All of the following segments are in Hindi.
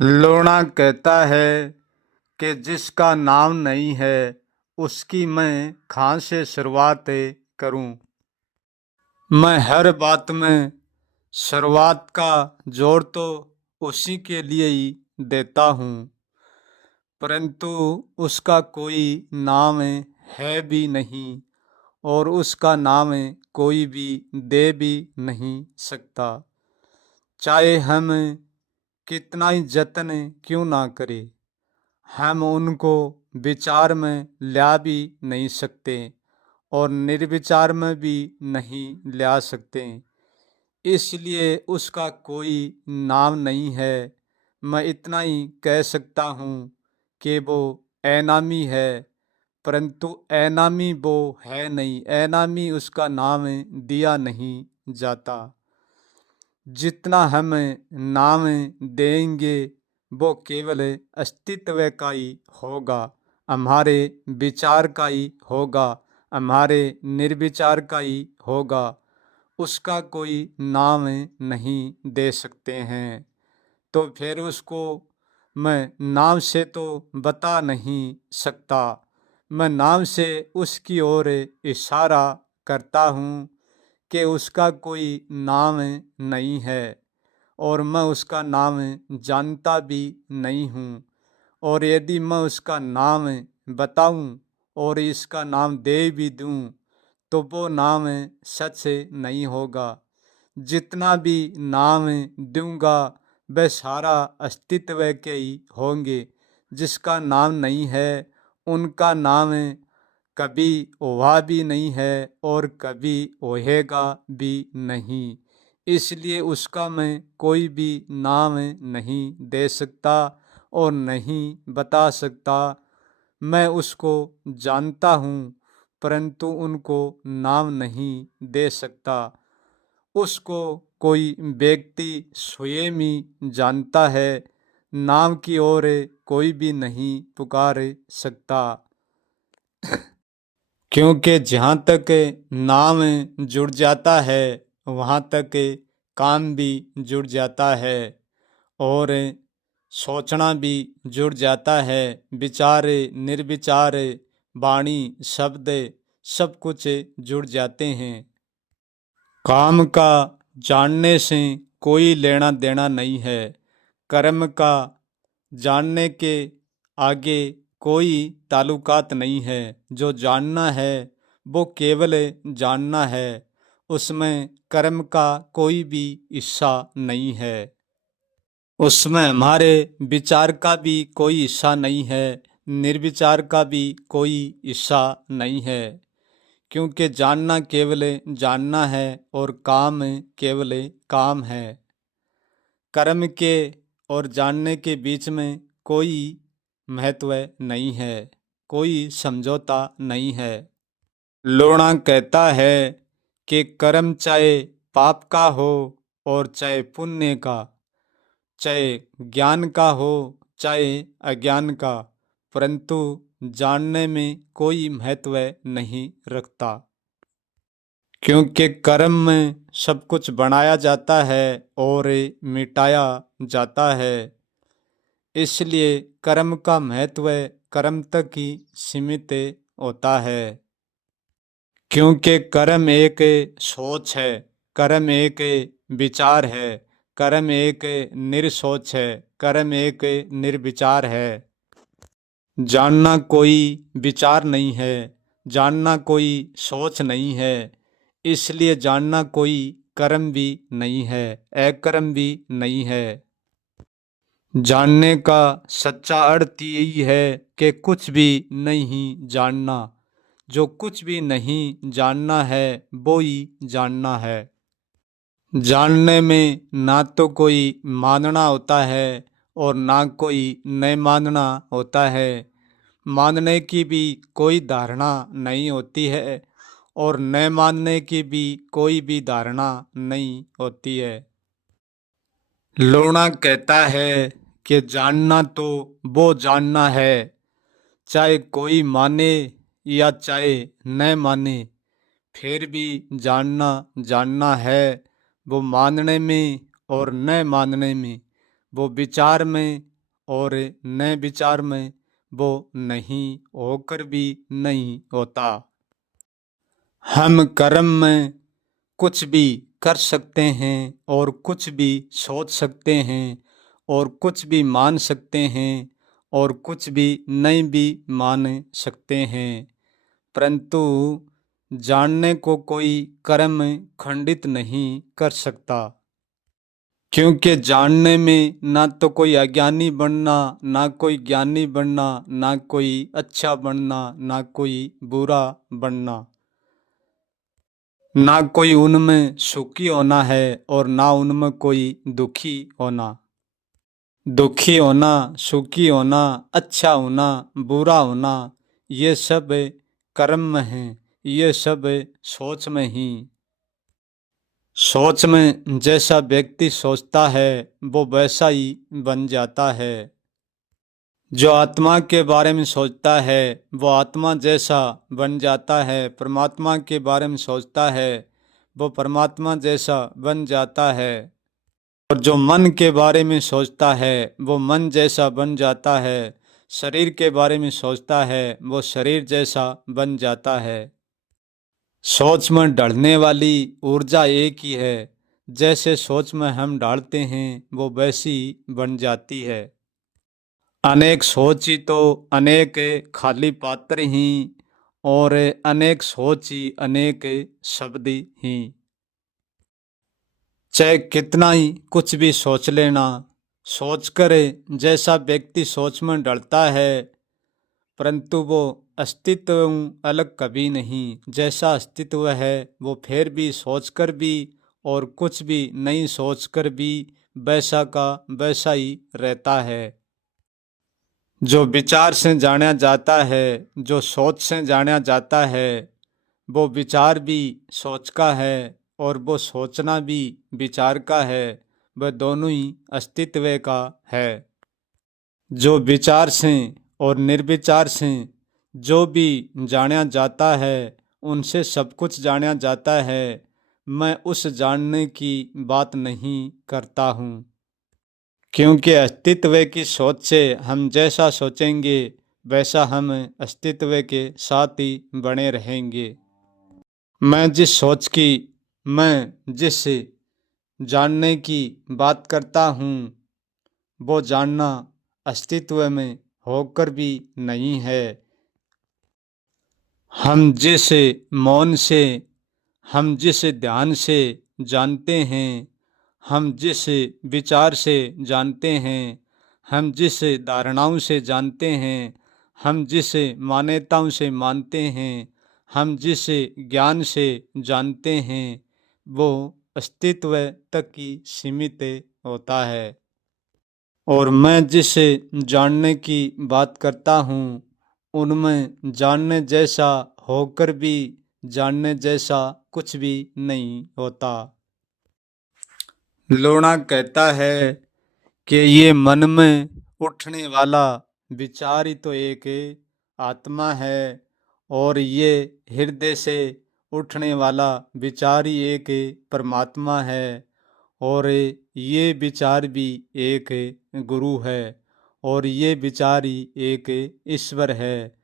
लोना कहता है कि जिसका नाम नहीं है उसकी मैं कहाँ से शुरुआत करूं। मैं हर बात में शुरुआत का जोर तो उसी के लिए ही देता हूँ, परंतु उसका कोई नाम है भी नहीं और उसका नाम कोई भी दे भी नहीं सकता। चाहे हम कितना ही जतन क्यों ना करें, हम उनको विचार में ला भी नहीं सकते और निर्विचार में भी नहीं ला सकते। इसलिए उसका कोई नाम नहीं है। मैं इतना ही कह सकता हूँ कि वो ऐनामी है, परंतु ऐनामी वो है नहीं। ऐनामी उसका नाम दिया नहीं जाता। जितना हम नाम देंगे वो केवल अस्तित्व का ही होगा, हमारे विचार का ही होगा, हमारे निर्विचार का ही होगा। उसका कोई नाम नहीं दे सकते हैं। तो फिर उसको मैं नाम से तो बता नहीं सकता। मैं नाम से उसकी ओर इशारा करता हूँ कि उसका कोई नाम नहीं है और मैं उसका नाम जानता भी नहीं हूँ। और यदि मैं उसका नाम बताऊं और इसका नाम दे भी दूं तो वो नाम सच नहीं होगा। जितना भी नाम दूंगा वह सारा अस्तित्व के ही होंगे। जिसका नाम नहीं है उनका नाम कभी हुआ भी नहीं है और कभी होएगा भी नहीं। इसलिए उसका मैं कोई भी नाम नहीं दे सकता और नहीं बता सकता। मैं उसको जानता हूँ परंतु उनको नाम नहीं दे सकता। उसको कोई व्यक्ति स्वयं ही जानता है, नाम की ओर कोई भी नहीं पुकार सकता। क्योंकि जहाँ तक नाम जुड़ जाता है वहाँ तक काम भी जुड़ जाता है और सोचना भी जुड़ जाता है। विचार, निर्विचार, वाणी, शब्द सब कुछ जुड़ जाते हैं। काम का जानने से कोई लेना देना नहीं है। कर्म का जानने के आगे कोई ताल्लुकात नहीं है। जो जानना है वो केवल जानना है, उसमें कर्म का कोई भी हिस्सा नहीं है। उसमें हमारे विचार का भी कोई हिस्सा नहीं है, निर्विचार का भी कोई हिस्सा नहीं है। क्योंकि जानना केवल जानना है और काम केवल काम है। कर्म के और जानने के बीच में कोई महत्व नहीं है, कोई समझौता नहीं है। लोणा कहता है कि कर्म चाहे पाप का हो और चाहे पुण्य का, चाहे ज्ञान का हो चाहे अज्ञान का, परंतु जानने में कोई महत्व नहीं रखता। क्योंकि कर्म में सब कुछ बनाया जाता है और मिटाया जाता है। इसलिए कर्म का महत्व कर्म तक ही सीमित होता है। क्योंकि कर्म एक सोच है, कर्म एक विचार है, कर्म एक निर्सोच है, कर्म एक निर्विचार है। जानना कोई विचार नहीं है, जानना कोई सोच नहीं है। इसलिए जानना कोई कर्म भी नहीं है, अकर्म भी नहीं है। जानने का सच्चा अर्थ यही है कि कुछ भी नहीं जानना। जो कुछ भी नहीं जानना है वो ही जानना है। जानने में ना तो कोई मानना होता है और ना कोई न मानना होता है। मानने की भी कोई धारणा नहीं होती है और न मानने की भी कोई भी धारणा नहीं होती है। लोणा कहता है कि जानना तो वो जानना है, चाहे कोई माने या चाहे न माने, फिर भी जानना जानना है। वो मानने में और न मानने में वो विचार में और न विचार में वो नहीं होकर भी नहीं होता। हम कर्म में कुछ भी कर सकते हैं और कुछ भी सोच सकते हैं और कुछ भी मान सकते हैं और कुछ भी नहीं भी मान सकते हैं, परंतु जानने को कोई कर्म खंडित नहीं कर सकता। क्योंकि जानने में ना तो कोई अज्ञानी बनना, ना कोई ज्ञानी बनना, ना कोई अच्छा बनना, ना कोई बुरा बनना, ना कोई उनमें सुखी होना है और ना उनमें कोई दुखी होना। दुखी होना, सुखी होना, अच्छा होना, बुरा होना, ये सब कर्म में है, ये सब सोच में ही। सोच में जैसा व्यक्ति सोचता है वो वैसा ही बन जाता है। जो आत्मा के बारे में सोचता है वो आत्मा जैसा बन जाता है, परमात्मा के बारे में सोचता है वो परमात्मा जैसा बन जाता है, और जो मन के बारे में सोचता है वो मन जैसा बन जाता है, शरीर के बारे में सोचता है वो शरीर जैसा बन जाता है। सोच में ढलने वाली ऊर्जा एक ही है, जैसे सोच में हम डालते हैं वो वैसी बन जाती है। अनेक सोच ही तो अनेक खाली पात्र ही, और अनेक सोच ही अनेक शब्द ही। चाहे कितना ही कुछ भी सोच लेना, सोच कर जैसा व्यक्ति सोच में डरता है, परंतु वो अस्तित्व अलग कभी नहीं। जैसा अस्तित्व है वो फिर भी सोच कर भी और कुछ भी नहीं सोच कर भी वैसा का वैसा ही रहता है। जो विचार से जाना जाता है, जो सोच से जाना जाता है, वो विचार भी सोच का है और वो सोचना भी विचार का है, वह दोनों ही अस्तित्व का है। जो विचार से और निर्विचार से जो भी जाना जाता है उनसे सब कुछ जाना जाता है। मैं उस जानने की बात नहीं करता हूँ, क्योंकि अस्तित्व की सोच से हम जैसा सोचेंगे वैसा हम अस्तित्व के साथ ही बने रहेंगे। मैं जिस जानने की बात करता हूँ वो जानना अस्तित्व में होकर भी नहीं है। हम जिस मौन से, हम जिस ध्यान से जानते हैं, हम जिस विचार से जानते हैं, हम जिस धारणाओं से जानते हैं, हम जिस मान्यताओं से मानते हैं, हम जिस ज्ञान से जानते हैं, वो अस्तित्व तक ही सीमित होता है। और मैं जिस जानने की बात करता हूँ उनमें जानने जैसा होकर भी जानने जैसा कुछ भी नहीं होता। लोणा कहता है कि ये मन में उठने वाला विचार ही तो एक आत्मा है, और ये हृदय से उठने वाला विचार ही एक परमात्मा है, और ये विचार भी एक गुरु है, और ये विचार ही एक ईश्वर है।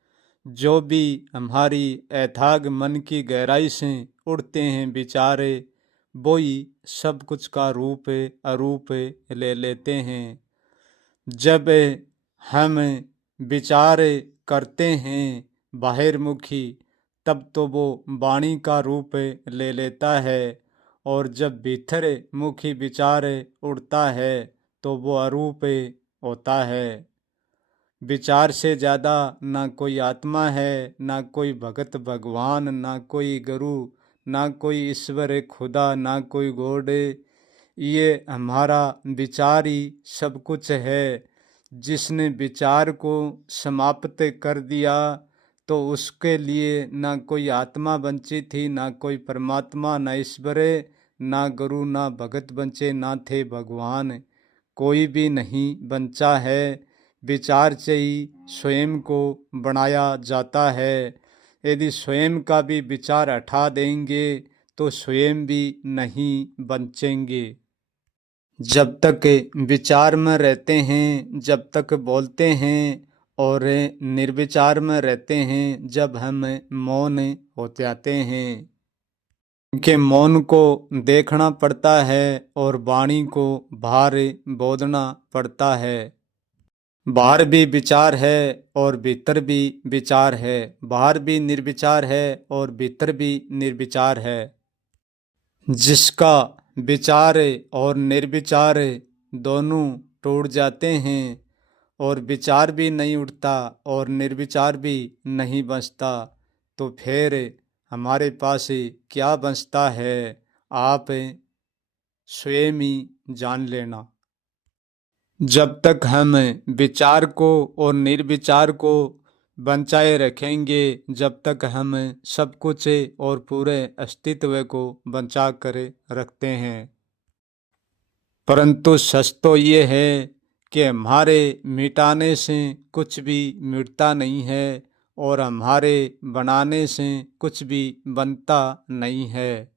जो भी हमारी अथाग मन की गहराई से उठते हैं विचार, वो ही सब कुछ का रूप अरूप ले लेते हैं। जब हम विचार करते हैं बाहिरमुखी, तब तो वो वाणी का रूप ले लेता है, और जब भीतर मुखी विचार उड़ता है तो वो अरूप होता है। विचार से ज़्यादा ना कोई आत्मा है, ना कोई भगत भगवान, ना कोई गुरु, ना कोई ईश्वर खुदा, ना कोई गॉड। ये हमारा विचार ही सब कुछ है। जिसने विचार को समाप्त कर दिया तो उसके लिए ना कोई आत्मा बंची थी, ना कोई परमात्मा, ना ईश्वर, ना गुरु, ना भगत बंचे, ना थे भगवान। कोई भी नहीं बंचा है। विचार से ही स्वयं को बनाया जाता है। यदि स्वयं का भी विचार हटा देंगे तो स्वयं भी नहीं बचेंगे। जब तक विचार में रहते हैं, जब तक बोलते हैं, और निर्विचार में रहते हैं जब हम मौन हो जाते हैं। के मौन को देखना पड़ता है और वाणी को बाहर बोलना पड़ता है। बाहर भी विचार है और भीतर भी विचार है, बाहर भी निर्विचार है और भीतर भी निर्विचार है। जिसका विचार और निर्विचार दोनों टूट जाते हैं और विचार भी नहीं उठता और निर्विचार भी नहीं बचता, तो फिर हमारे पास क्या बचता है, आप स्वयं ही जान लेना। जब तक हम विचार को और निर्विचार को बचाए रखेंगे, जब तक हम सब कुछ और पूरे अस्तित्व को बचा कर रखते हैं। परंतु सच तो ये है कि हमारे मिटाने से कुछ भी मिटता नहीं है और हमारे बनाने से कुछ भी बनता नहीं है।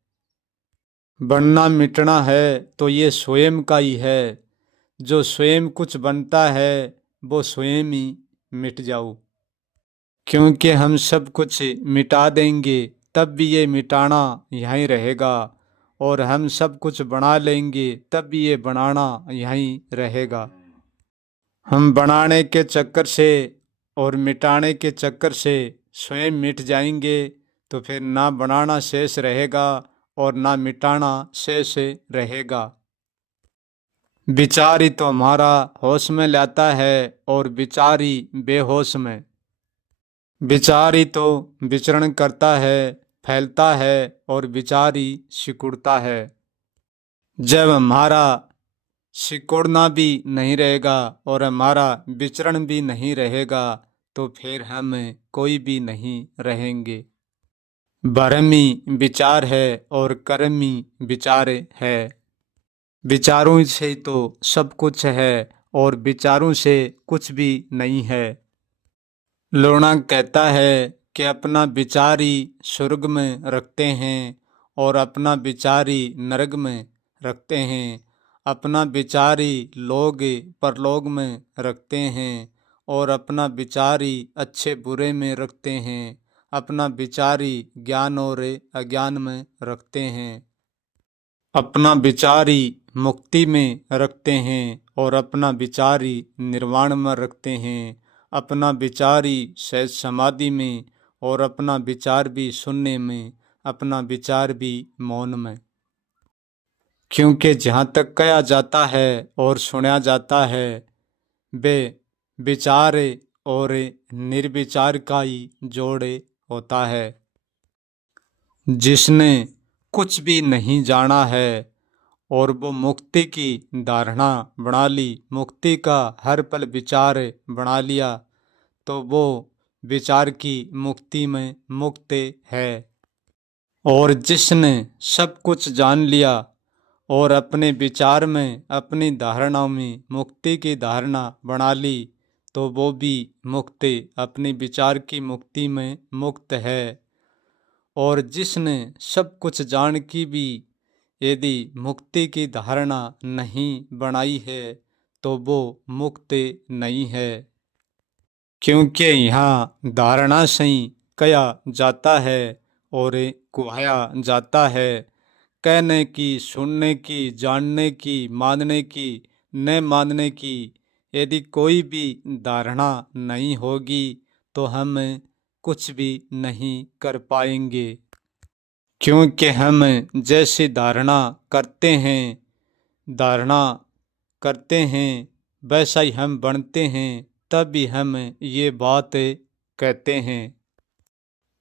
बनना मिटना है तो ये स्वयं का ही है। जो स्वयं कुछ बनता है वो स्वयं ही मिट जाओ। क्योंकि हम सब कुछ मिटा देंगे तब भी ये मिटाना यहीं रहेगा, और हम सब कुछ बना लेंगे तब भी ये बनाना यहीं रहेगा। हम बनाने के चक्कर से और मिटाने के चक्कर से स्वयं मिट जाएंगे, तो फिर ना बनाना शेष रहेगा और ना मिटाना शेष रहेगा। विचार ही तो हमारा होश में लाता है और विचार ही बेहोश में। विचार ही तो विचरण करता है, फैलता है, और विचार ही सिकुड़ता है। जब हमारा सिकुड़ना भी नहीं रहेगा और हमारा विचरण भी नहीं रहेगा, तो फिर हम कोई भी नहीं रहेंगे। भ्रमी विचार है और कर्मी विचार है। विचारों से तो सब कुछ है और विचारों से कुछ भी नहीं है। लोना कहता है कि अपना विचार ही स्वर्ग में रखते हैं और अपना विचार ही नरक में रखते हैं। अपना विचार ही लोग परलोक में रखते हैं और अपना विचार ही अच्छे बुरे में रखते हैं। अपना विचार ही ज्ञान और अज्ञान में रखते हैं। अपना विचार ही मुक्ति में रखते हैं और अपना विचार ही निर्वाण में रखते हैं। अपना विचार ही सहज समाधि में और अपना विचार भी शून्य में, अपना विचार भी मौन में। क्योंकि जहाँ तक कहा जाता है और सुना जाता है वे विचार और निर्विचार का ही जोड़ होता है। जिसने कुछ भी नहीं जाना है और वो मुक्ति की धारणा बना ली, मुक्ति का हर पल विचार बना लिया, तो वो विचार की मुक्ति में मुक्त है। और जिसने सब कुछ जान लिया और अपने विचार में, अपनी धारणाओं में मुक्ति की धारणा बना ली, तो वो भी मुक्त, अपनी विचार की मुक्ति में मुक्त है। और जिसने सब कुछ जान की भी यदि मुक्ति की धारणा नहीं बनाई है, तो वो मुक्त नहीं है। क्योंकि यहाँ धारणा से ही कहा जाता है और कुहाया जाता है। कहने की, सुनने की, जानने की, मानने की, न मानने की यदि कोई भी धारणा नहीं होगी तो हम कुछ भी नहीं कर पाएंगे। क्योंकि हम जैसी धारणा करते हैं, धारणा करते हैं, वैसा ही हम बनते हैं, तभी हम ये बात कहते हैं।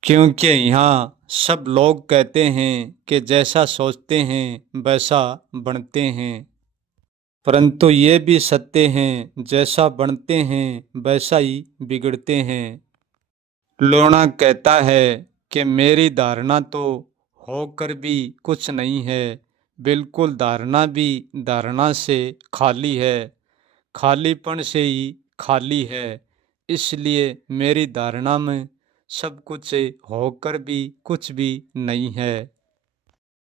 क्योंकि यहाँ सब लोग कहते हैं कि जैसा सोचते हैं वैसा बनते हैं, परंतु ये भी सत्य हैं जैसा बनते हैं वैसा ही बिगड़ते हैं। लोना कहता है कि मेरी धारणा तो होकर भी कुछ नहीं है, बिल्कुल धारणा भी धारणा से खाली है, खालीपन से ही खाली है। इसलिए मेरी धारणा में सब कुछ होकर भी कुछ भी नहीं है।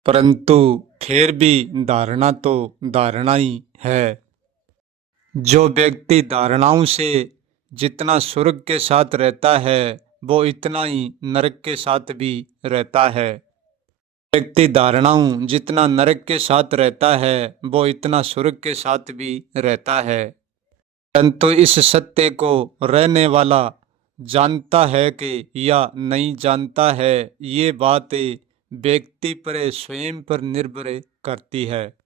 परंतु फिर भी धारणा तो धारणा ही है। जो व्यक्ति धारणाओं से जितना स्वर्ग के साथ रहता है वो इतना ही नरक के साथ भी रहता है। व्यक्ति धारणाओं जितना नरक के साथ रहता है वो इतना स्वर्ग के साथ भी रहता है। परंतु इस सत्य को रहने वाला जानता है कि या नहीं जानता है, ये बात व्यक्ति पर स्वयं पर निर्भर करती है।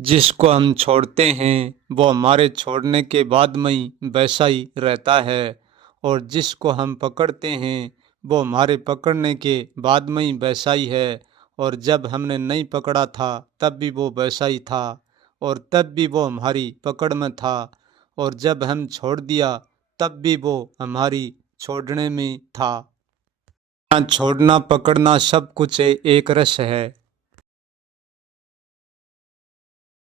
जिसको हम छोड़ते हैं वो हमारे छोड़ने के बाद में ही वैसा ही रहता है, और जिसको हम पकड़ते हैं वो हमारे पकड़ने के बाद में ही वैसा ही है। और जब हमने नहीं पकड़ा था तब भी वो वैसा ही था, और तब भी वो हमारी पकड़ में था, और जब हम छोड़ दिया तब भी वो हमारी छोड़ने में था। छोड़ना पकड़ना सब कुछ एक रस है।